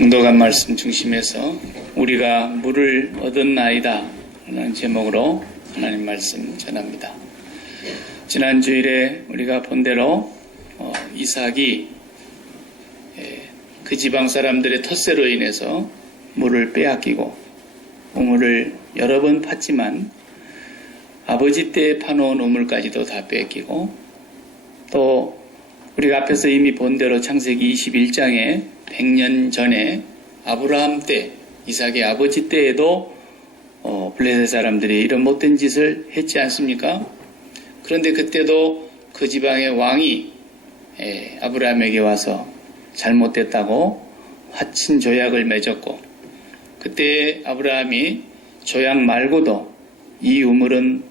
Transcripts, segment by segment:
묵독한 말씀 중심에서 우리가 물을 얻었나이다 라는 제목으로 하나님 말씀 전합니다. 지난 주일에 우리가 본 대로 이삭이 그 지방 사람들의 텃세로 인해서 물을 빼앗기고 우물을 여러 번 팠지만 아버지 때에 파놓은 우물까지도 다 뺏기고, 또 우리가 앞에서 이미 본 대로 창세기 21장에 100년 전에 아브라함 때, 이삭의 아버지 때에도 블레셋 사람들이 이런 못된 짓을 했지 않습니까? 그런데 그때도 그 지방의 왕이 아브라함에게 와서 잘못됐다고 화친 조약을 맺었고, 그때 아브라함이 조약 말고도 이 우물은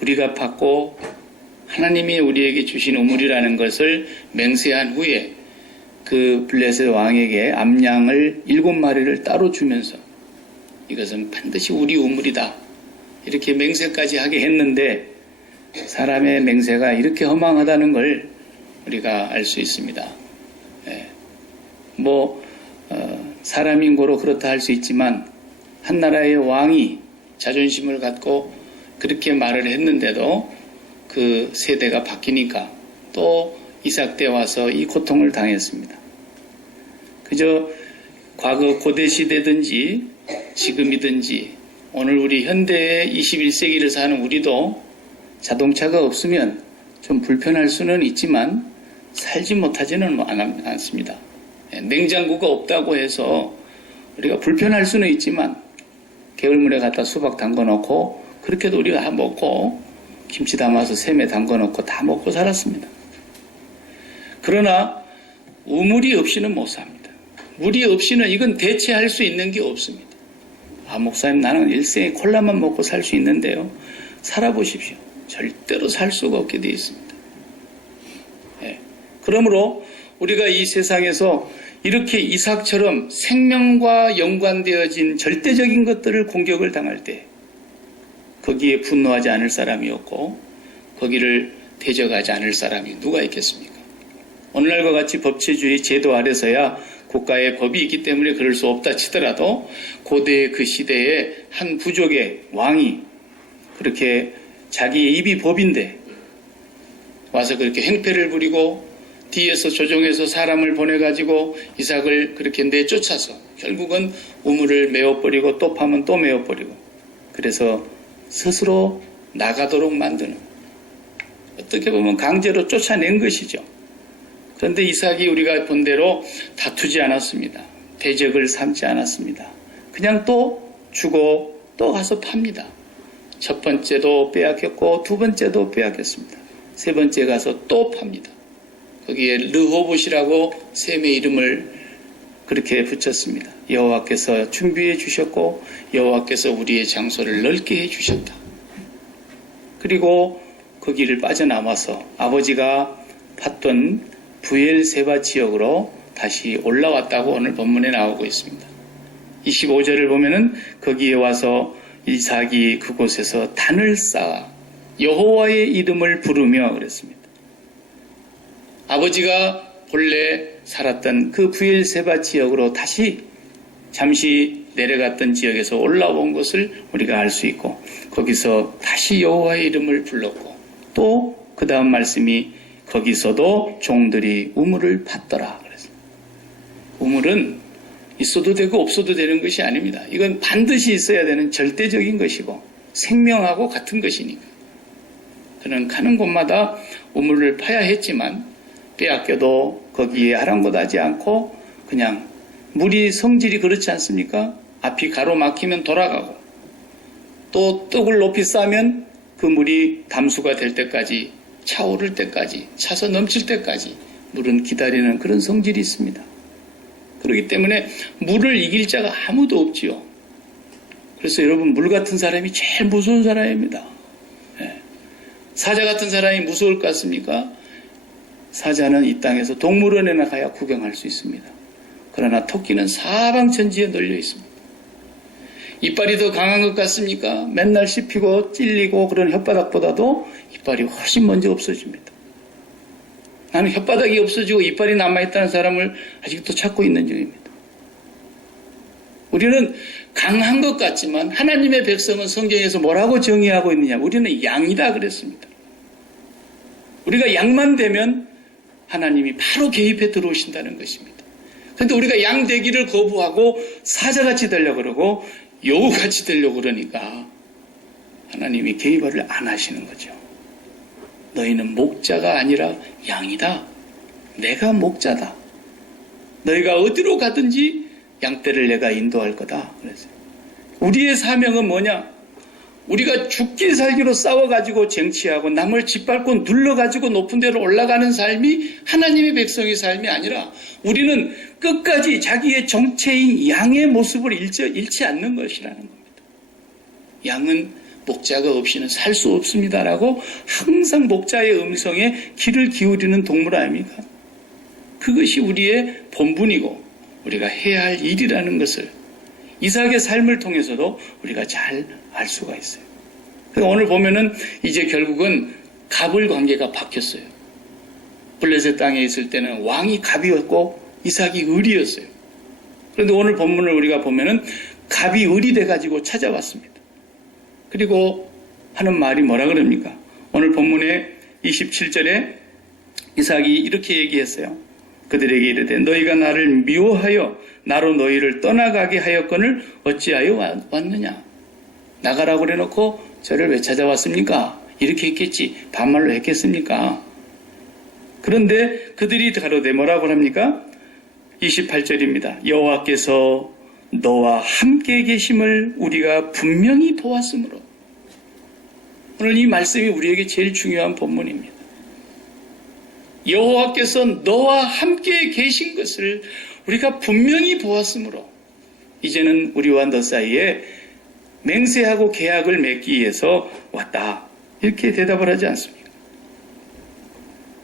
우리가 팠고 하나님이 우리에게 주신 우물이라는 것을 맹세한 후에 그 블레셋 왕에게 암양을 7마리를 따로 주면서 이것은 반드시 우리 우물이다 이렇게 맹세까지 하게 했는데, 사람의 맹세가 이렇게 허망하다는 걸 우리가 알 수 있습니다. 사람 인고로 그렇다 할 수 있지만 한 나라의 왕이 자존심을 갖고 그렇게 말을 했는데도 그 세대가 바뀌니까 또 이삭 때 와서 이 고통을 당했습니다. 그저 과거 고대 시대든지 지금이든지 오늘 우리 현대의 21세기를 사는 우리도 자동차가 없으면 좀 불편할 수는 있지만 살지 못하지는 않습니다. 냉장고가 없다고 해서 우리가 불편할 수는 있지만 개울물에 갖다 수박 담궈놓고 그렇게도 우리가 다 먹고 김치 담아서 샘에 담궈놓고 다 먹고 살았습니다. 그러나 우물이 없이는 못 삽니다. 물이 없이는 이건 대체할 수 있는 게 없습니다. 목사님 나는 일생에 콜라만 먹고 살 수 있는데요. 살아보십시오. 절대로 살 수가 없게 되어 있습니다. 그러므로 우리가 이 세상에서 이렇게 이삭처럼 생명과 연관되어진 절대적인 것들을 공격을 당할 때 거기에 분노하지 않을 사람이 없고 거기를 대적하지 않을 사람이 누가 있겠습니까? 오늘날과 같이 법치주의 제도 아래서야 국가의 법이 있기 때문에 그럴 수 없다 치더라도 고대의 그 시대에 한 부족의 왕이 그렇게 자기의 입이 법인데 와서 그렇게 행패를 부리고 뒤에서 조종해서 사람을 보내가지고 이삭을 그렇게 내쫓아서 결국은 우물을 메워버리고 또 파면 또 메워버리고 그래서 스스로 나가도록 만드는, 어떻게 보면 강제로 쫓아낸 것이죠. 그런데 이삭이 우리가 본 대로 다투지 않았습니다. 대적을 삼지 않았습니다. 그냥 또 주고 또 가서 팝니다. 첫 번째도 빼앗겼고 두 번째도 빼앗겼습니다. 세 번째 가서 또 팝니다. 거기에 르호봇이라고 셈의 이름을 그렇게 붙였습니다. 여호와께서 준비해 주셨고 여호와께서 우리의 장소를 넓게 해 주셨다. 그리고 거기를 빠져나와서 아버지가 팠던 부엘세바 지역으로 다시 올라왔다고 오늘 본문에 나오고 있습니다. 25절을 보면은 거기에 와서 이삭이 그곳에서 단을 쌓아 여호와의 이름을 부르며 그랬습니다. 아버지가 본래 살았던 그 부엘세바 지역으로 다시 잠시 내려갔던 지역에서 올라온 것을 우리가 알 수 있고, 거기서 다시 여호와의 이름을 불렀고, 또 그 다음 말씀이 거기서도 종들이 우물을 팠더라 그랬습니다. 우물은 있어도 되고 없어도 되는 것이 아닙니다. 이건 반드시 있어야 되는 절대적인 것이고 생명하고 같은 것이니까. 그는 가는 곳마다 우물을 파야 했지만 빼앗겨도 거기에 아랑곳하지 않고 그냥 물이 성질이 그렇지 않습니까? 앞이 가로막히면 돌아가고 또 떡을 높이 싸면 그 물이 담수가 될 때까지, 차오를 때까지, 차서 넘칠 때까지 물은 기다리는 그런 성질이 있습니다. 그렇기 때문에 물을 이길 자가 아무도 없지요. 그래서 여러분, 물 같은 사람이 제일 무서운 사람입니다. 사자 같은 사람이 무서울 것 같습니까? 사자는 이 땅에서 동물원에나 가야 구경할 수 있습니다. 그러나 토끼는 사방천지에 널려 있습니다. 이빨이 더 강한 것 같습니까? 맨날 씹히고 찔리고 그런 혓바닥보다도 이빨이 훨씬 먼저 없어집니다. 나는 혓바닥이 없어지고 이빨이 남아있다는 사람을 아직도 찾고 있는 중입니다. 우리는 강한 것 같지만 하나님의 백성은 성경에서 뭐라고 정의하고 있느냐? 우리는 양이다 그랬습니다. 우리가 양만 되면 하나님이 바로 개입해 들어오신다는 것입니다. 그런데 우리가 양 되기를 거부하고 사자같이 되려고 그러고 여우같이 되려고 그러니까 하나님이 개입을 안 하시는 거죠. 너희는 목자가 아니라 양이다. 내가 목자다. 너희가 어디로 가든지 양떼를 내가 인도할 거다. 그랬어요. 우리의 사명은 뭐냐? 우리가 죽기 살기로 싸워가지고 쟁취하고 남을 짓밟고 눌러가지고 높은 데로 올라가는 삶이 하나님의 백성의 삶이 아니라 우리는 끝까지 자기의 정체인 양의 모습을 잃지 않는 것이라는 겁니다. 양은 목자가 없이는 살 수 없습니다라고 항상 목자의 음성에 귀를 기울이는 동물 아닙니까? 그것이 우리의 본분이고 우리가 해야 할 일이라는 것을 이삭의 삶을 통해서도 우리가 잘 알 수가 있어요. 그래서 오늘 보면은 이제 결국은 갑을 관계가 바뀌었어요. 블레셋 땅에 있을 때는 왕이 갑이었고 이삭이 을이었어요. 그런데 오늘 본문을 우리가 보면은 갑이 을이 돼가지고 찾아왔습니다. 그리고 하는 말이 뭐라 그럽니까? 오늘 본문의 27절에 이삭이 이렇게 얘기했어요. 그들에게 이르되 너희가 나를 미워하여 나로 너희를 떠나가게 하였거늘 어찌하여 왔느냐? 나가라고 그래놓고 저를 왜 찾아왔습니까? 이렇게 했겠지. 반말로 했겠습니까? 그런데 그들이 가로되 뭐라고 합니까? 28절입니다. 여호와께서 너와 함께 계심을 우리가 분명히 보았으므로. 오늘 이 말씀이 우리에게 제일 중요한 본문입니다. 여호와께서 너와 함께 계신 것을 우리가 분명히 보았으므로 이제는 우리와 너 사이에 맹세하고 계약을 맺기 위해서 왔다. 이렇게 대답을 하지 않습니까?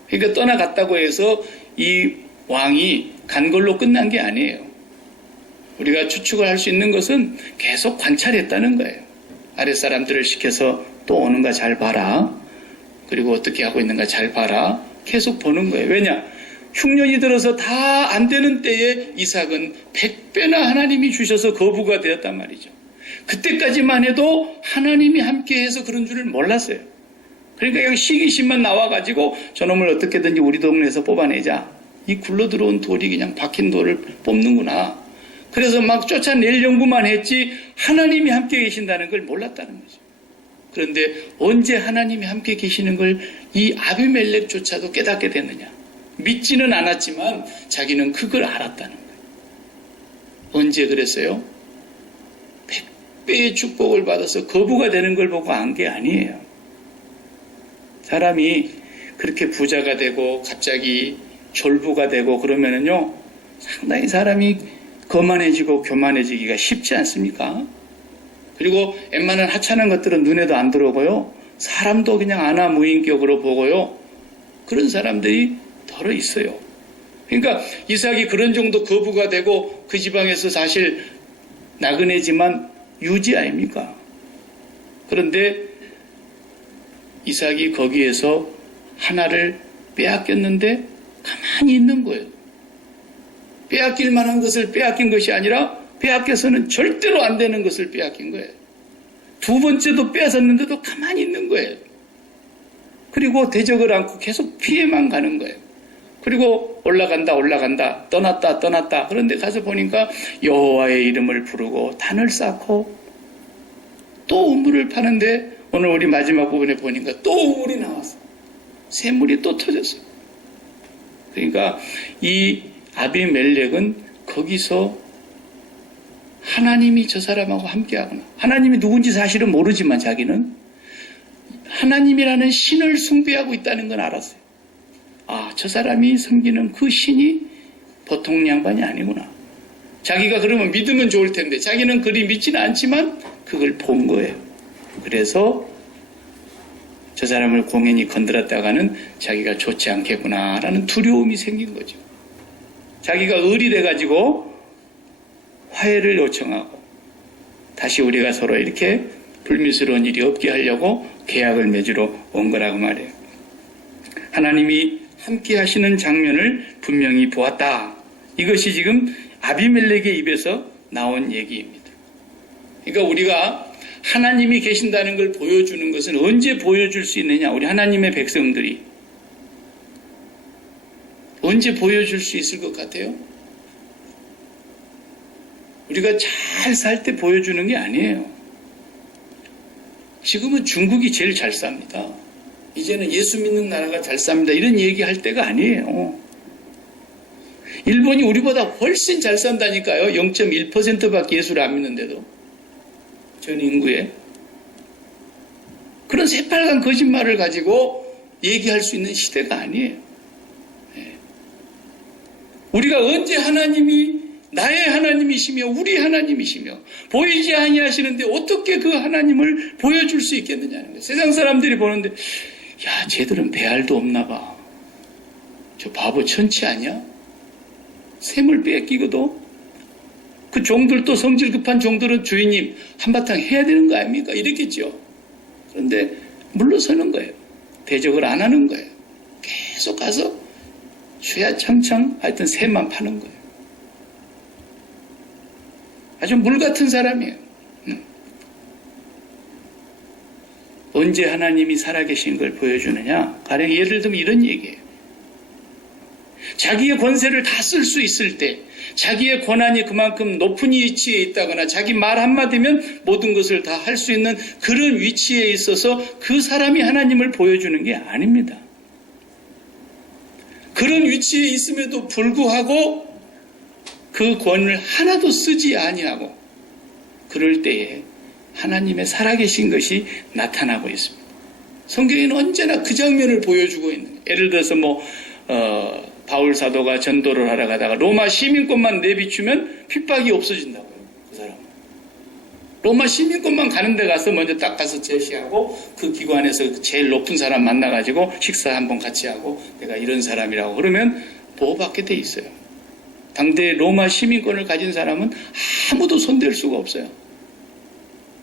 그러니까 떠나갔다고 해서 이 왕이 간 걸로 끝난 게 아니에요. 우리가 추측을 할 수 있는 것은 계속 관찰했다는 거예요. 아랫사람들을 시켜서 또 오는가 잘 봐라. 그리고 어떻게 하고 있는가 잘 봐라. 계속 보는 거예요. 왜냐? 흉년이 들어서 다 안 되는 때에 이삭은 100배나 하나님이 주셔서 거부가 되었단 말이죠. 그때까지만 해도 하나님이 함께해서 그런 줄을 몰랐어요. 그러니까 그냥 시기심만 나와가지고 저놈을 어떻게든지 우리 동네에서 뽑아내자. 이 굴러들어온 돌이 그냥 박힌 돌을 뽑는구나. 그래서 막 쫓아낼 연구만 했지 하나님이 함께 계신다는 걸 몰랐다는 거죠. 그런데 언제 하나님이 함께 계시는 걸 이 아비멜렉조차도 깨닫게 됐느냐. 믿지는 않았지만 자기는 그걸 알았다는 거예요. 언제 그랬어요? 100배의 축복을 받아서 거부가 되는 걸 보고 안 게 아니에요. 사람이 그렇게 부자가 되고 갑자기 졸부가 되고 그러면은요 상당히 사람이 거만해지고 교만해지기가 쉽지 않습니까? 그리고 웬만한 하찮은 것들은 눈에도 안 들어오고요. 사람도 그냥 아나무인격으로 보고요. 그런 사람들이 덜어 있어요. 그러니까 이삭이 그런 정도 거부가 되고 그 지방에서 사실 나그네지만 유지 아닙니까? 그런데 이삭이 거기에서 하나를 빼앗겼는데 가만히 있는 거예요. 빼앗길 만한 것을 빼앗긴 것이 아니라 빼앗겨서는 절대로 안 되는 것을 빼앗긴 거예요. 두 번째도 빼앗았는데도 가만히 있는 거예요. 그리고 대적을 않고 계속 피해만 가는 거예요. 그리고 올라간다 떠났다. 그런데 가서 보니까 여호와의 이름을 부르고 단을 쌓고 또 우물을 파는데 오늘 우리 마지막 부분에 보니까 또 우물이 나왔어. 샘물이 또 터졌어. 그러니까 이 아비멜렉은 거기서 하나님이 저 사람하고 함께하구나. 하나님이 누군지 사실은 모르지만 자기는 하나님이라는 신을 숭배하고 있다는 건 알았어요. 아, 저 사람이 섬기는 그 신이 보통 양반이 아니구나. 자기가 그러면 믿으면 좋을 텐데 자기는 그리 믿지는 않지만 그걸 본 거예요. 그래서 저 사람을 공연히 건드렸다가는 자기가 좋지 않겠구나라는 두려움이 생긴 거죠. 자기가 을이 돼가지고 화해를 요청하고 다시 우리가 서로 이렇게 불미스러운 일이 없게 하려고 계약을 맺으러 온 거라고 말해요. 하나님이 함께 하시는 장면을 분명히 보았다. 이것이 지금 아비멜렉의 입에서 나온 얘기입니다. 그러니까 우리가 하나님이 계신다는 걸 보여주는 것은 언제 보여줄 수 있느냐? 우리 하나님의 백성들이 언제 보여줄 수 있을 것 같아요? 우리가 잘 살 때 보여주는 게 아니에요. 지금은 중국이 제일 잘 삽니다. 이제는 예수 믿는 나라가 잘 삽니다. 이런 얘기할 때가 아니에요. 일본이 우리보다 훨씬 잘 산다니까요. 0.1%밖에 예수를 안 믿는데도. 전 인구에. 그런 새빨간 거짓말을 가지고 얘기할 수 있는 시대가 아니에요. 우리가 언제 하나님이 나의 하나님이시며 우리 하나님이시며 보이지 아니하시는데 어떻게 그 하나님을 보여줄 수 있겠느냐는 거예요. 세상 사람들이 보는데 야 쟤들은 배알도 없나 봐. 저 바보 천치 아니야? 샘을 뺏기고도 그 종들도 성질 급한 종들은 주인님 한바탕 해야 되는 거 아닙니까? 이랬겠죠. 그런데 물러서는 거예요. 대적을 안 하는 거예요. 계속 가서 주야창창 하여튼 샘만 파는 거예요. 아주 물 같은 사람이에요. 언제 하나님이 살아계신 걸 보여주느냐? 가령 예를 들면 이런 얘기예요. 자기의 권세를 다 쓸 수 있을 때, 자기의 권한이 그만큼 높은 위치에 있다거나 자기 말 한마디면 모든 것을 다 할 수 있는 그런 위치에 있어서 그 사람이 하나님을 보여주는 게 아닙니다. 그런 위치에 있음에도 불구하고 그 권을 하나도 쓰지 아니하고 그럴 때에 하나님의 살아계신 것이 나타나고 있습니다. 성경에는 언제나 그 장면을 보여주고 있는 거예요. 예를 들어서 바울 사도가 전도를 하러 가다가 로마 시민권만 내비추면 핍박이 없어진다고요. 그 사람은. 로마 시민권만 가는 데 가서 먼저 딱 가서 제시하고 그 기관에서 제일 높은 사람 만나가지고 식사 한번 같이 하고 내가 이런 사람이라고 그러면 보호받게 돼 있어요. 당대 로마 시민권을 가진 사람은 아무도 손댈 수가 없어요.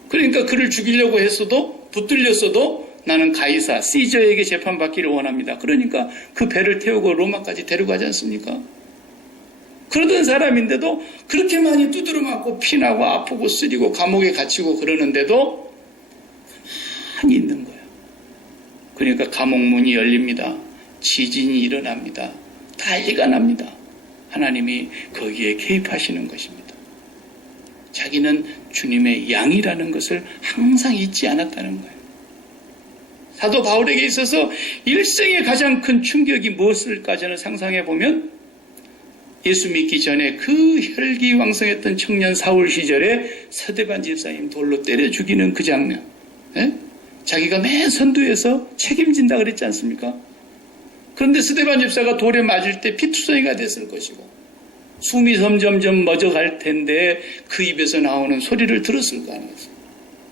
그러니까 그를 죽이려고 했어도 붙들렸어도 나는 가이사 시저에게 재판받기를 원합니다. 그러니까 그 배를 태우고 로마까지 데려가지 않습니까? 그러던 사람인데도 그렇게 많이 두드려 맞고 피나고 아프고 쓰리고 감옥에 갇히고 그러는데도 가만히 있는 거예요. 그러니까 감옥 문이 열립니다. 지진이 일어납니다. 난리가 납니다. 하나님이 거기에 개입하시는 것입니다. 자기는 주님의 양이라는 것을 항상 잊지 않았다는 거예요. 사도 바울에게 있어서 일생의 가장 큰 충격이 무엇일까 저는 상상해 보면 예수 믿기 전에 그 혈기왕성했던 청년 사울 시절에 서대반 집사님 돌로 때려 죽이는 그 장면. 예? 자기가 맨 선두에서 책임진다 그랬지 않습니까? 그런데 서대반 집사가 돌에 맞을 때 피투성이가 됐을 것이고 숨이 점점점 멎어갈 텐데 그 입에서 나오는 소리를 들었을 거 아니겠어요?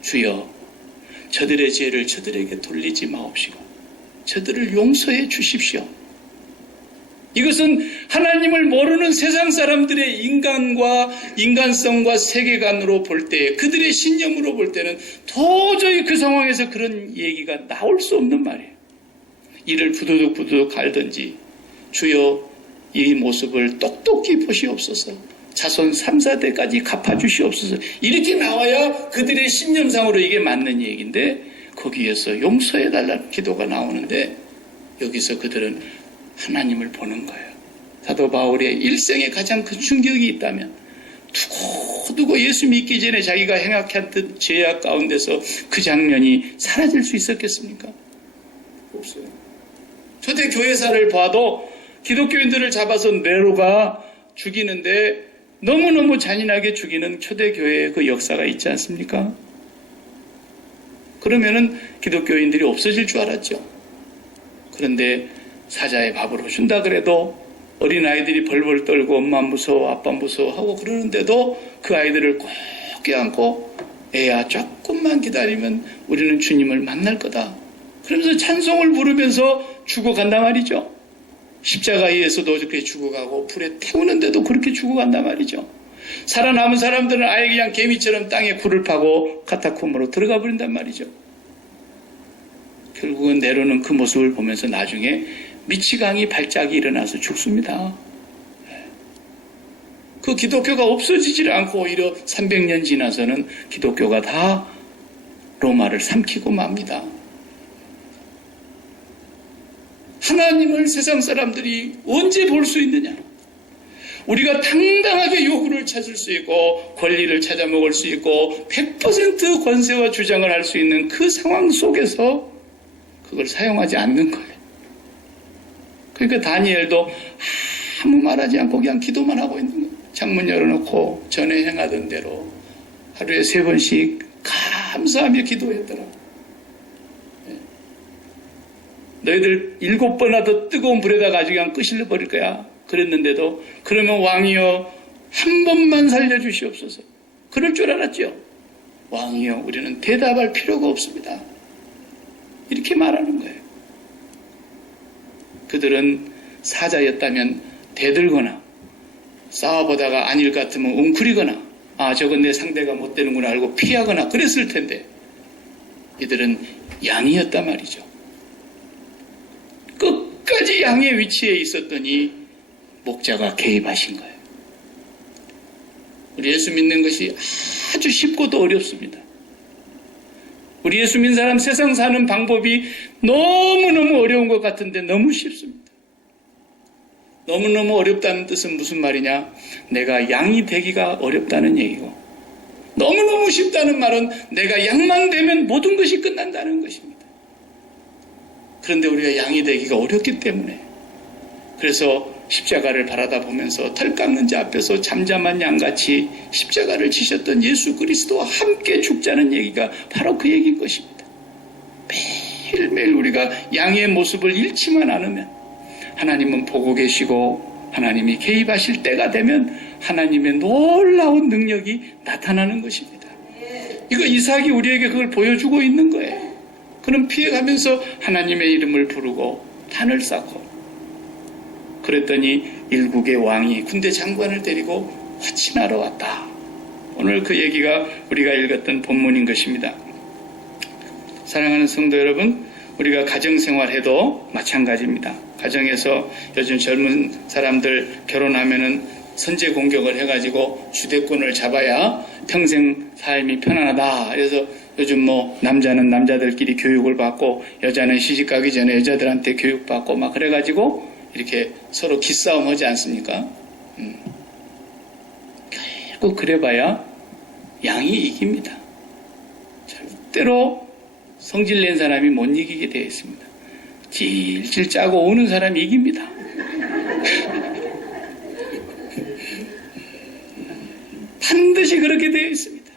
주여 저들의 죄를 저들에게 돌리지 마옵시고 저들을 용서해 주십시오. 이것은 하나님을 모르는 세상 사람들의 인간성과 세계관으로 볼 때 그들의 신념으로 볼 때는 도저히 그 상황에서 그런 얘기가 나올 수 없는 말이에요. 이를 부두둑 갈든지 주여 이 모습을 똑똑히 보시옵소서. 자손 3, 4대까지 갚아주시옵소서. 이렇게 나와야 그들의 신념상으로 이게 맞는 얘기인데 거기에서 용서해달라는 기도가 나오는데 여기서 그들은 하나님을 보는 거예요. 사도 바울의 일생에 가장 큰 충격이 있다면 두고두고 예수 믿기 전에 자기가 행악한 죄악 가운데서 그 장면이 사라질 수 있었겠습니까? 없어요. 초대 교회사를 봐도 기독교인들을 잡아서 네로가 죽이는데 너무너무 잔인하게 죽이는 초대교회의 그 역사가 있지 않습니까? 그러면은 기독교인들이 없어질 줄 알았죠. 그런데 사자의 밥으로 준다 그래도 어린아이들이 벌벌 떨고 엄마 무서워 아빠 무서워 하고 그러는데도 그 아이들을 꼭 껴안고 애야 조금만 기다리면 우리는 주님을 만날 거다. 그러면서 찬송을 부르면서 죽어간단 말이죠. 십자가에서도 그렇게 죽어가고 불에 태우는데도 그렇게 죽어간단 말이죠. 살아남은 사람들은 아예 그냥 개미처럼 땅에 굴을 파고 카타콤으로 들어가 버린단 말이죠. 결국은 네로는 그 모습을 보면서 나중에 미치광이 발작이 일어나서 죽습니다. 그 기독교가 없어지질 않고 오히려 300년 지나서는 기독교가 다 로마를 삼키고 맙니다. 하나님을 세상 사람들이 언제 볼 수 있느냐? 우리가 당당하게 요구를 찾을 수 있고 권리를 찾아 먹을 수 있고 100% 권세와 주장을 할 수 있는 그 상황 속에서 그걸 사용하지 않는 거예요. 그러니까 다니엘도 아무 말하지 않고 그냥 기도만 하고 있는 거예요. 창문 열어놓고 전에 행하던 대로 하루에 3번씩 감사하며 기도했더라고요. 너희들 7번이나 더 뜨거운 불에다 가지고 그냥 끄실러 버릴 거야. 그랬는데도 그러면 왕이여 한 번만 살려주시옵소서. 그럴 줄 알았죠. 왕이여 우리는 대답할 필요가 없습니다. 이렇게 말하는 거예요. 그들은 사자였다면 대들거나 싸워보다가 아닐 것 같으면 웅크리거나 저건 내 상대가 못 되는구나 알고 피하거나 그랬을 텐데 이들은 양이었단 말이죠. 끝까지 양의 위치에 있었더니 목자가 개입하신 거예요. 우리 예수 믿는 것이 아주 쉽고도 어렵습니다. 우리 예수 믿는 사람 세상 사는 방법이 너무너무 어려운 것 같은데 너무 쉽습니다. 너무너무 어렵다는 뜻은 무슨 말이냐? 내가 양이 되기가 어렵다는 얘기고 너무너무 쉽다는 말은 내가 양만 되면 모든 것이 끝난다는 것입니다. 그런데 우리가 양이 되기가 어렵기 때문에 그래서 십자가를 바라다 보면서 털 깎는 자 앞에서 잠잠한 양같이 십자가를 지셨던 예수 그리스도와 함께 죽자는 얘기가 바로 그 얘기인 것입니다. 매일매일 우리가 양의 모습을 잃지만 않으면 하나님은 보고 계시고 하나님이 개입하실 때가 되면 하나님의 놀라운 능력이 나타나는 것입니다. 이거 이삭이 우리에게 그걸 보여주고 있는 거예요. 그는 피해가면서 하나님의 이름을 부르고 단을 쌓고 그랬더니 일국의 왕이 군대 장관을 데리고 화친하러 왔다. 오늘 그 얘기가 우리가 읽었던 본문인 것입니다. 사랑하는 성도 여러분, 우리가 가정생활해도 마찬가지입니다. 가정에서 요즘 젊은 사람들 결혼하면은 선제 공격을 해가지고 주대권을 잡아야 평생 삶이 편안하다. 그래서 요즘 남자는 남자들끼리 교육을 받고 여자는 시집가기 전에 여자들한테 교육받고 막 그래가지고 이렇게 서로 기싸움 하지 않습니까? 결국 그래봐야 양이 이깁니다. 절대로 성질낸 사람이 못 이기게 되어 있습니다. 질질 짜고 오는 사람이 이깁니다. 반드시 그렇게 되어 있습니다.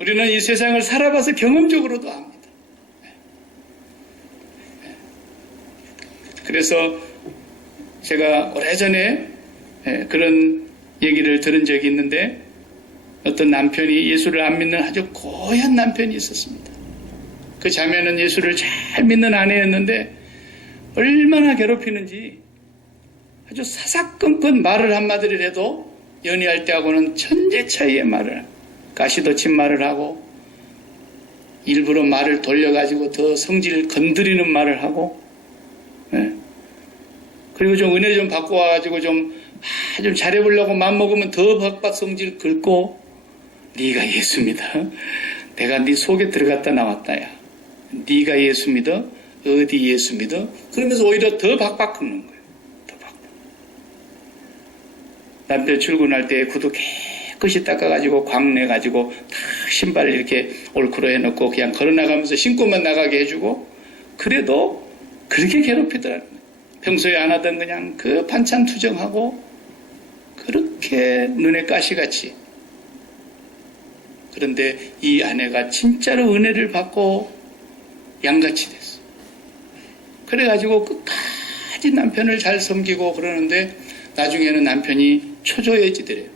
우리는 이 세상을 살아봐서 경험적으로도 압니다. 그래서 제가 오래전에 그런 얘기를 들은 적이 있는데 어떤 남편이 예수를 안 믿는 아주 고얀 남편이 있었습니다. 그 자매는 예수를 잘 믿는 아내였는데 얼마나 괴롭히는지 아주 사사건건 말을 한마디를 해도 연애할 때하고는 천재 차이의 말을 가시돋친 말을 하고 일부러 말을 돌려가지고 더 성질을 건드리는 말을 하고 그리고 좀 은혜 좀 받고 와가지고 좀 잘해보려고 마음먹으면 더 박박 성질 긁고 네가 예수 믿어? 내가 네 속에 들어갔다 나왔다 야. 네가 예수 믿어? 어디 예수 믿어? 그러면서 오히려 더 박박 긁는 거예요. 더 박박. 남편 출근할 때 구두 깨끗이 닦아가지고 광내가지고 다 신발을 이렇게 올크로 해놓고 그냥 걸어나가면서 신고만 나가게 해주고 그래도 그렇게 괴롭히더라는 거예요. 평소에 안 하던 그냥 그 반찬 투정하고 그렇게 눈에 가시같이. 그런데 이 아내가 진짜로 은혜를 받고 양같이 됐어. 그래가지고 끝까지 남편을 잘 섬기고 그러는데 나중에는 남편이 초조해지더래요.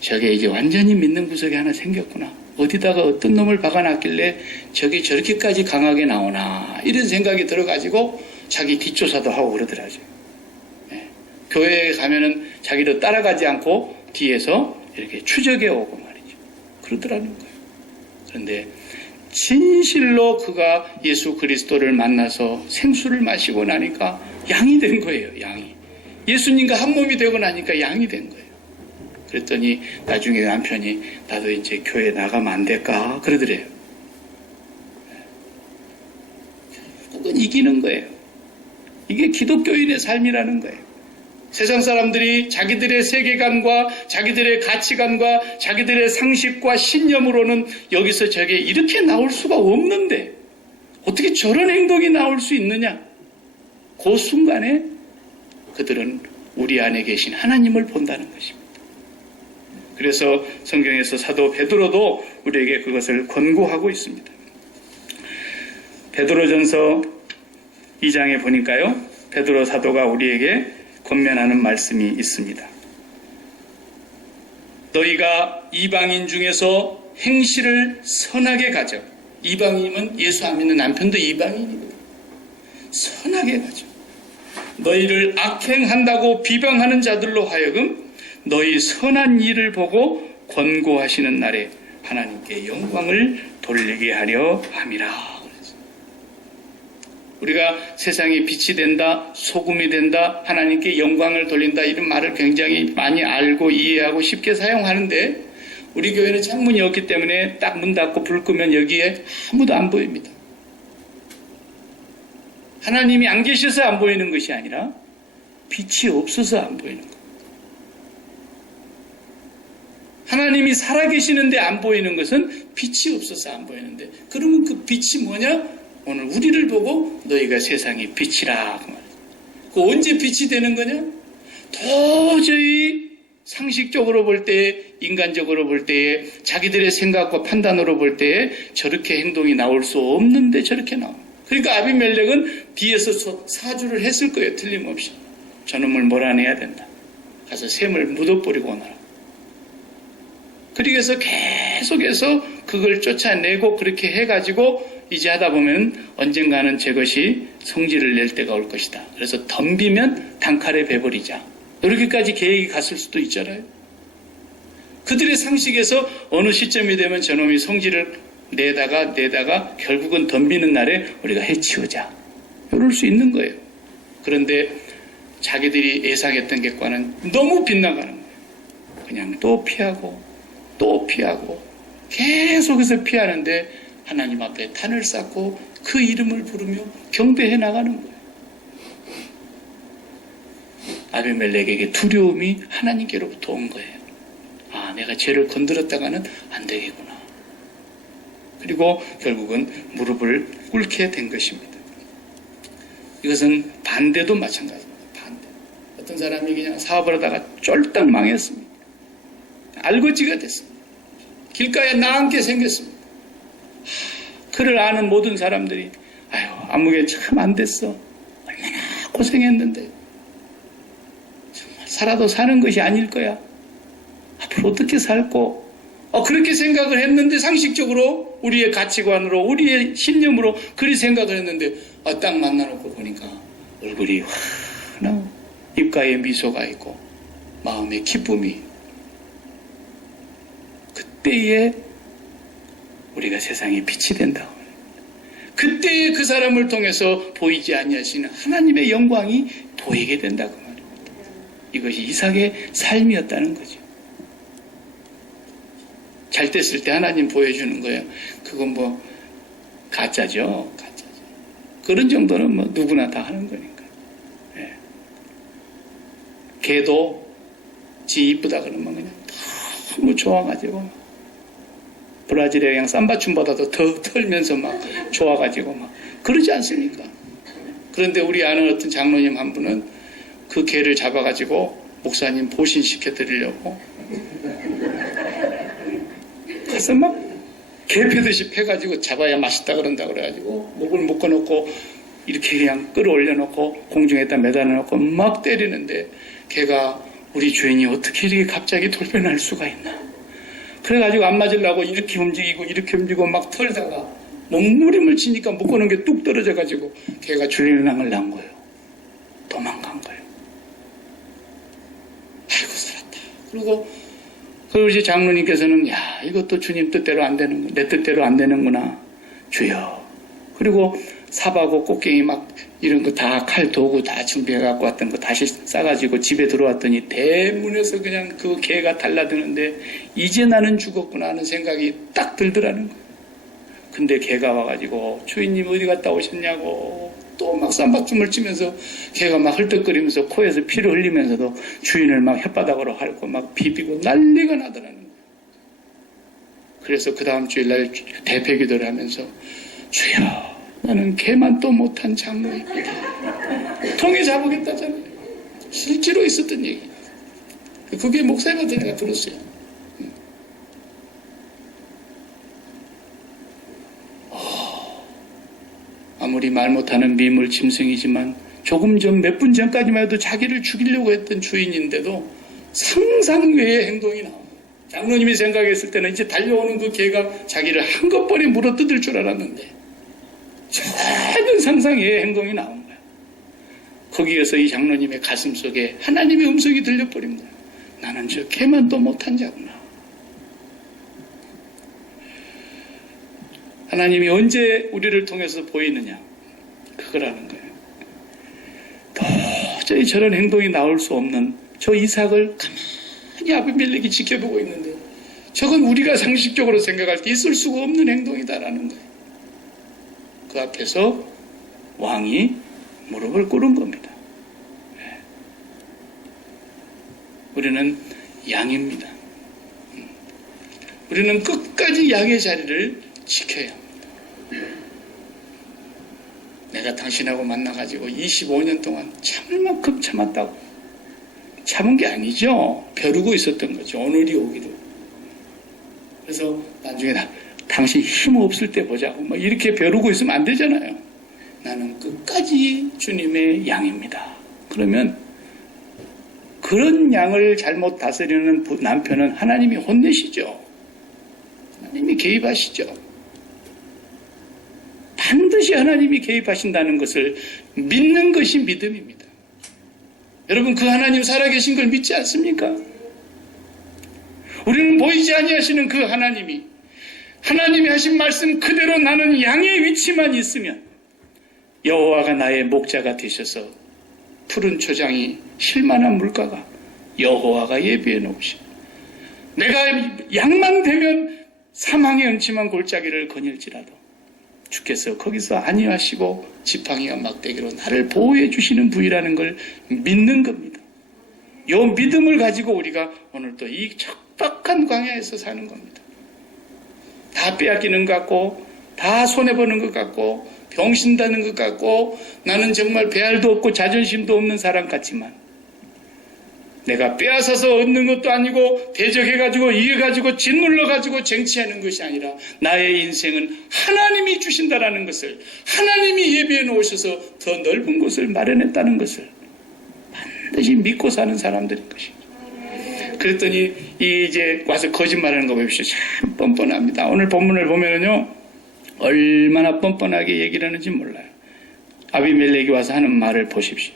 저게 이제 완전히 믿는 구석이 하나 생겼구나. 어디다가 어떤 놈을 박아놨길래 저게 저렇게까지 강하게 나오나 이런 생각이 들어가지고 자기 뒷조사도 하고 그러더라고요. 교회에 가면은 자기도 따라가지 않고 뒤에서 이렇게 추적해 오고 말이죠. 그러더라는 거예요. 그런데 진실로 그가 예수 그리스도를 만나서 생수를 마시고 나니까 양이 된 거예요. 양이. 예수님과 한 몸이 되고 나니까 양이 된 거예요. 그랬더니 나중에 남편이 나도 이제 교회 나가면 안 될까? 그러더래요. 그건 이기는 거예요. 이게 기독교인의 삶이라는 거예요. 세상 사람들이 자기들의 세계관과 자기들의 가치관과 자기들의 상식과 신념으로는 여기서 저게 이렇게 나올 수가 없는데 어떻게 저런 행동이 나올 수 있느냐? 그 순간에 그들은 우리 안에 계신 하나님을 본다는 것입니다. 그래서 성경에서 사도 베드로도 우리에게 그것을 권고하고 있습니다. 베드로전서 2장에 보니까요, 베드로 사도가 우리에게 권면하는 말씀이 있습니다. 너희가 이방인 중에서 행실을 선하게 가져. 이방인은 예수 안 믿는 남편도 이방인이거든. 선하게 가져. 너희를 악행한다고 비방하는 자들로 하여금 너희 선한 일을 보고 권고하시는 날에 하나님께 영광을 돌리게 하려 함이라. 우리가 세상에 빛이 된다, 소금이 된다, 하나님께 영광을 돌린다 이런 말을 굉장히 많이 알고 이해하고 쉽게 사용하는데 우리 교회는 창문이 없기 때문에 딱 문 닫고 불 끄면 여기에 아무도 안 보입니다. 하나님이 안 계셔서 안 보이는 것이 아니라 빛이 없어서 안 보이는 거예요. 하나님이 살아계시는데 안 보이는 것은 빛이 없어서 안 보이는데 그러면 그 빛이 뭐냐? 오늘 우리를 보고 너희가 세상의 빛이라 그 말이에요. 그 언제 빛이 되는 거냐? 도저히 상식적으로 볼 때에, 인간적으로 볼 때에, 자기들의 생각과 판단으로 볼 때에 저렇게 행동이 나올 수 없는데 저렇게 나와요. 그러니까 아비멜렉은 뒤에서 사주를 했을 거예요. 틀림없이. 저놈을 몰아내야 된다. 가서 샘을 묻어버리고 오너라. 그래서 계속해서 그걸 쫓아내고 그렇게 해가지고 이제 하다 보면 언젠가는 제 것이 성질을 낼 때가 올 것이다. 그래서 덤비면 단칼에 베버리자. 이렇게까지 계획이 갔을 수도 있잖아요. 그들의 상식에서 어느 시점이 되면 저놈이 성질을 내다가 결국은 덤비는 날에 우리가 해치우자. 이럴 수 있는 거예요. 그런데 자기들이 예상했던 것과는 너무 빗나가는 거예요. 그냥 또 피하고 계속해서 피하는데 하나님 앞에 탄을 쌓고 그 이름을 부르며 경배해 나가는 거예요. 아비멜렉에게 두려움이 하나님께로부터 온 거예요. 아, 내가 죄를 건드렸다가는 안 되겠구나. 그리고 결국은 무릎을 꿇게 된 것입니다. 이것은 반대도 마찬가지입니다. 반대. 어떤 사람이 그냥 사업을 하다가 쫄딱 망했습니다. 알거지가 됐습니다. 길가에 나앉게 생겼습니다. 그를 아는 모든 사람들이 아유, 아무개 참 안 됐어. 얼마나 고생했는데 정말 살아도 사는 것이 아닐 거야. 앞으로 어떻게 살고 그렇게 생각을 했는데 상식적으로 우리의 가치관으로 우리의 신념으로 그리 생각을 했는데 딱 만나놓고 보니까 얼굴이 환하고 입가에 미소가 있고 마음에 기쁨이 그때에 우리가 세상에 빛이 된다. 그때에 그 사람을 통해서 보이지 아니하시는 하나님의 영광이 보이게 된다고 말입니다. 이것이 이삭의 삶이었다는 거죠. 잘 됐을 때 하나님 보여주는 거예요. 그건 뭐 가짜죠. 그런 정도는 뭐 누구나 다 하는 거니까. 예. 걔도 지 이쁘다 그러면 그냥 너무 좋아가지고 브라질에 그냥 쌈바춤보다도 더 털면서 막 좋아가지고 막 그러지 않습니까? 그런데 우리 아는 어떤 장로님 한 분은 그 개를 잡아가지고 목사님 보신시켜 드리려고 가서 막 개 패듯이 패가지고 잡아야 맛있다 그런다 그래가지고 목을 묶어놓고 이렇게 그냥 끌어올려놓고 공중에다 매달아놓고 막 때리는데 개가 우리 주인이 어떻게 이렇게 갑자기 돌변할 수가 있나? 그래가지고 안 맞으려고 이렇게 움직이고 막 털다가 몸부림을 치니까 묶어놓은 게 뚝 떨어져가지고 걔가 줄리랑을 난 거예요. 도망간 거예요. 아이고 살았다. 그리고 이제 장로님께서는 이것도 주님 뜻대로 안 되는 내 뜻대로 안 되는구나. 주여. 그리고 삽하고 꽃갱이 막 이런 거 다 칼 도구 다 준비해 갖고 왔던 거 다시 싸가지고 집에 들어왔더니 대문에서 그냥 그 개가 달라드는데 이제 나는 죽었구나 하는 생각이 딱 들더라는 거예요. 근데 개가 와가지고 주인님 어디 갔다 오셨냐고 또 막 쌈박춤을 치면서 개가 막 헐떡거리면서 코에서 피를 흘리면서도 주인을 막 혓바닥으로 핥고 막 비비고 난리가 나더라는 거예요. 그래서 그 다음 주일날 대패기도를 하면서 주여 나는 개만 또 못한 장로입니다. 통에 잡으겠다잖아요. 실제로 있었던 얘기. 그게 목사님한테 내가 들었어요. 아무리 말 못하는 미물 짐승이지만 조금 전 몇 분 전까지만 해도 자기를 죽이려고 했던 주인인데도 상상 외의 행동이 나옵니다. 장로님이 생각했을 때는 이제 달려오는 그 개가 자기를 한꺼번에 물어뜯을 줄 알았는데 작은 상상 외의 행동이 나온 거예요. 거기에서 이 장로님의 가슴 속에 하나님의 음성이 들려버린 거예요. 나는 저 개만 또 못한 자구나. 하나님이 언제 우리를 통해서 보이느냐? 그거라는 거예요. 도저히 저런 행동이 나올 수 없는 저 이삭을 가만히 아비멜렉이 지켜보고 있는데 저건 우리가 상식적으로 생각할 때 있을 수가 없는 행동이다라는 거예요. 그 앞에서 왕이 무릎을 꿇은 겁니다. 우리는 양입니다. 우리는 끝까지 양의 자리를 지켜야 합니다. 내가 당신하고 만나가지고 25년 동안 참을 만큼 참았다고. 참은 게 아니죠. 벼르고 있었던 거죠. 오늘이 오기를. 그래서 나중에 당신 힘 없을 때 보자고 막 이렇게 벼르고 있으면 안 되잖아요. 나는 끝까지 주님의 양입니다. 그러면 그런 양을 잘못 다스리는 남편은 하나님이 혼내시죠. 하나님이 개입하시죠. 반드시 하나님이 개입하신다는 것을 믿는 것이 믿음입니다. 여러분 그 하나님 살아계신 걸 믿지 않습니까? 우리는 보이지 아니하시는 그 하나님이 하신 말씀 그대로 나는 양의 위치만 있으면 여호와가 나의 목자가 되셔서 푸른 초장이 쉴만한 물가가 여호와가 예비해 놓으시고 내가 양만 되면 사망의 음침한 골짜기를 거닐지라도 주께서 거기서 안위하시고 지팡이와 막대기로 나를 보호해 주시는 분이라는 걸 믿는 겁니다. 이 믿음을 가지고 우리가 오늘 또 이 척박한 광야에서 사는 겁니다. 다 빼앗기는 것 같고 다 손해보는 것 같고 병신다는 것 같고 나는 정말 배알도 없고 자존심도 없는 사람 같지만 내가 빼앗아서 얻는 것도 아니고 대적해가지고 이겨가지고 짓눌러가지고 쟁취하는 것이 아니라 나의 인생은 하나님이 주신다라는 것을 하나님이 예비해 놓으셔서 더 넓은 곳을 마련했다는 것을 반드시 믿고 사는 사람들인 것입니다. 그랬더니 이제 와서 거짓말하는 거 보십시오. 참 뻔뻔합니다. 오늘 본문을 보면은요 얼마나 뻔뻔하게 얘기를 하는지 몰라요. 아비멜렉이 와서 하는 말을 보십시오.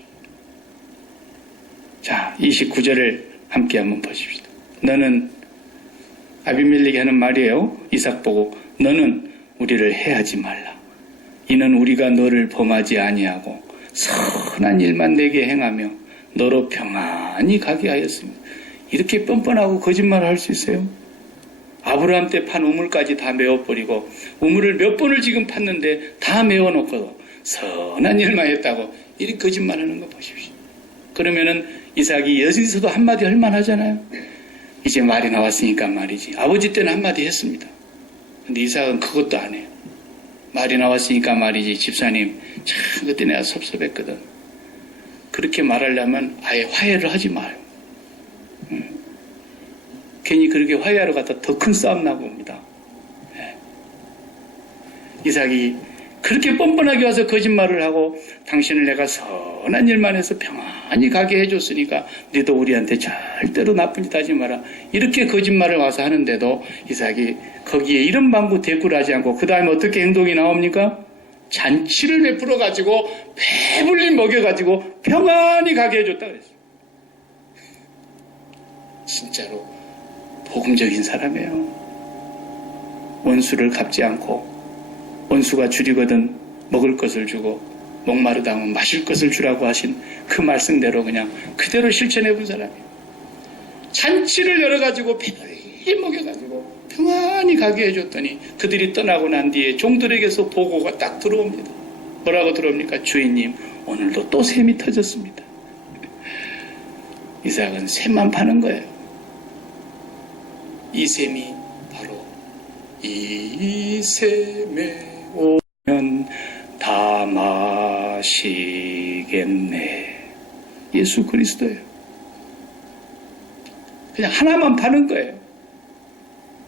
자, 29절을 함께 한번 보십시다. 너는 아비멜렉이 하는 말이에요. 이삭 보고 너는 우리를 해하지 말라. 이는 우리가 너를 범하지 아니하고 선한 일만 내게 행하며 너로 평안히 가게 하였습니다. 이렇게 뻔뻔하고 거짓말을 할 수 있어요? 아브라함 때 판 우물까지 다 메워버리고 우물을 몇 번을 지금 팠는데 다 메워놓고 선한 일만 했다고 이렇게 거짓말하는 거 보십시오. 그러면은 이삭이 여기서도 한마디 할 만하잖아요. 이제 말이 나왔으니까 말이지. 아버지 때는 한마디 했습니다. 근데 이삭은 그것도 안 해요. 말이 나왔으니까 말이지. 집사님 참 그때 내가 섭섭했거든. 그렇게 말하려면 아예 화해를 하지 마요. 괜히 그렇게 화해하러 갔다 더 큰 싸움 나고 옵니다. 이삭이 그렇게 뻔뻔하게 와서 거짓말을 하고 당신을 내가 선한 일만 해서 평안히 가게 해줬으니까 너도 우리한테 절대로 나쁜 짓 하지 마라. 이렇게 거짓말을 와서 하는데도 이삭이 거기에 이런 방구 대꾸를 하지 않고 그 다음에 어떻게 행동이 나옵니까? 잔치를 베풀어 가지고 배불리 먹여 가지고 평안히 가게 해줬다 그랬어요. 진짜로 복음적인 사람이에요. 원수를 갚지 않고 원수가 줄이거든 먹을 것을 주고 목마르다 하면 마실 것을 주라고 하신 그 말씀대로 그냥 그대로 실천해 본 사람이에요. 잔치를 열어가지고 배를 먹여가지고 평안히 가게 해줬더니 그들이 떠나고 난 뒤에 종들에게서 보고가 딱 들어옵니다. 뭐라고 들어옵니까? 주인님, 오늘도 또 샘이 터졌습니다. 이삭은 샘만 파는 거예요. 이 샘이 바로 이 샘에 오면 다 마시겠네. 예수 그리스도예요. 그냥 하나만 파는 거예요.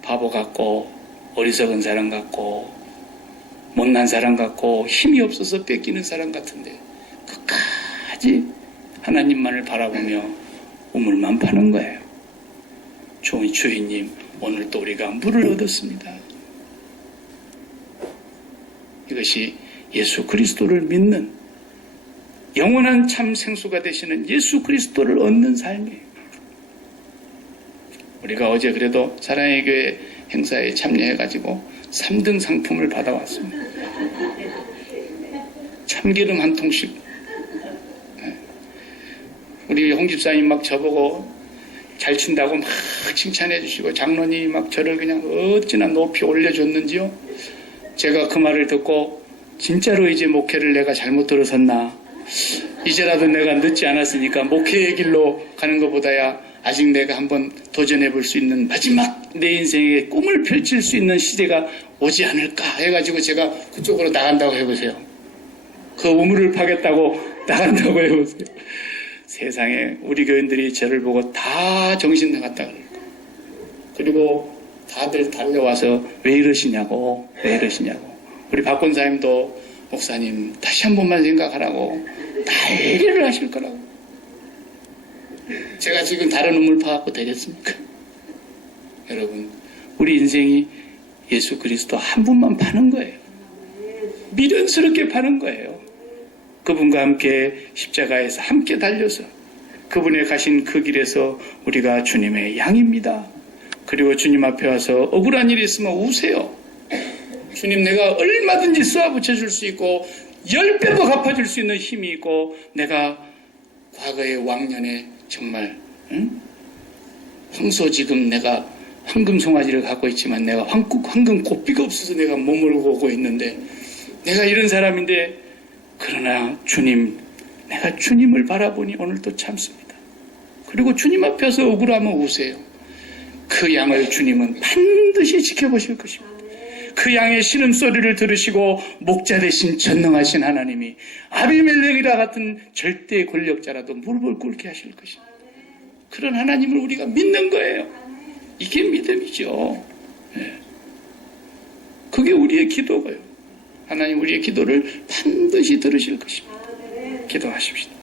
바보 같고 어리석은 사람 같고 못난 사람 같고 힘이 없어서 뺏기는 사람 같은데 끝까지 하나님만을 바라보며 우물만 파는 거예요. 주인님, 오늘 또 우리가 물을 얻었습니다. 이것이 예수 그리스도를 믿는 영원한 참 생수가 되시는 예수 그리스도를 얻는 삶이에요. 우리가 어제 그래도 사랑의 교회 행사에 참여해가지고 3등 상품을 받아왔습니다. 참기름 한 통씩. 우리 홍 집사님 막 저보고 잘 친다고 막 칭찬해 주시고 장로님이 막 저를 그냥 어찌나 높이 올려줬는지요. 제가 그 말을 듣고 진짜로 이제 목회를 내가 잘못 들어섰나, 이제라도 내가 늦지 않았으니까 목회의 길로 가는 것보다야 아직 내가 한번 도전해 볼 수 있는 마지막 내 인생의 꿈을 펼칠 수 있는 시대가 오지 않을까 해가지고 제가 그쪽으로 나간다고 해보세요. 그 우물을 파겠다고 나간다고 해보세요. 세상에 우리 교인들이 저를 보고 다 정신 나갔다 그럴 거예요. 그리고 다들 달려와서 왜 이러시냐고. 우리 박 권사님도 목사님 다시 한 번만 생각하라고 난리를 하실 거라고. 제가 지금 다른 우물 파갖고 되겠습니까? 여러분, 우리 인생이 예수 그리스도 한 분만 파는 거예요. 미련스럽게 파는 거예요. 그분과 함께 십자가에서 함께 달려서 그분의 가신 그 길에서 우리가 주님의 양입니다. 그리고 주님 앞에 와서 억울한 일이 있으면 우세요. 주님, 내가 얼마든지 쏘아붙여줄 수 있고 10배도 갚아줄 수 있는 힘이 있고 내가 과거의 왕년에 정말 황소 지금 내가 황금 송아지를 갖고 있지만 내가 황금 고삐가 없어서 내가 몸을 오고 있는데 내가 이런 사람인데 그러나 주님, 내가 주님을 바라보니 오늘도 참습니다. 그리고 주님 앞에서 억울하면 우세요. 그 양을 주님은 반드시 지켜보실 것입니다. 그 양의 신음소리를 들으시고 목자 되신 전능하신 하나님이 아비멜렉이라 같은 절대 권력자라도 무릎을 꿇게 하실 것입니다. 그런 하나님을 우리가 믿는 거예요. 이게 믿음이죠. 그게 우리의 기도고요. 하나님 우리의 기도를 반드시 들으실 것입니다. 기도하십시다.